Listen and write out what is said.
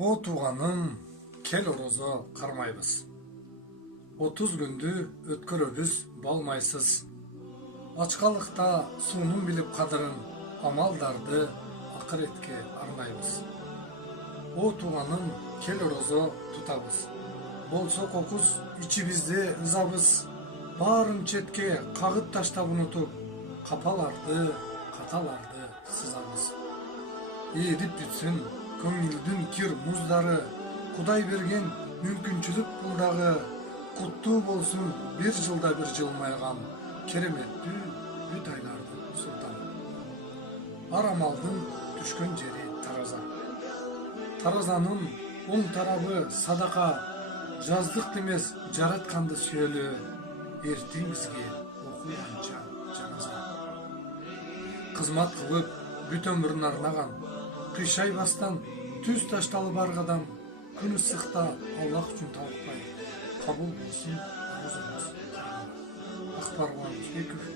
О тууганым, кел орозо кармайбыз. 30 күндү өткөрөбүз балмайсыз. Ачкалыкта суунун билип кадырын, амалдарды акыретке арнайбыз. О тууганым, кел орозо тутабыз. Болсо кокус ичибизде ызабыз. Баарын четке кагып таштап унутуп, капаларды, каталарды сызабыз. Ээрип бүтсүн көңүлдүн кир муздары, Кудай берген мүмкүнчүлүк бул дагы. Куттуу болсун бир жылда бир жылмайган, кереметтүү бүт айлардын султаны. Ар амалдын түшкөн жери тараза. Таразанын оң тарабы садака, жаздык демес жаратканды сөөлө, эртең бизге окуянча жаназа. Кызмат кылып бүт өмүрүн арнаган, кыйшайбастан түз ташталып баргадан, күн ысыкта Аллах үчүн талыкпай, кабыл болсун арызыбыз. Акбар Кубанычбеков.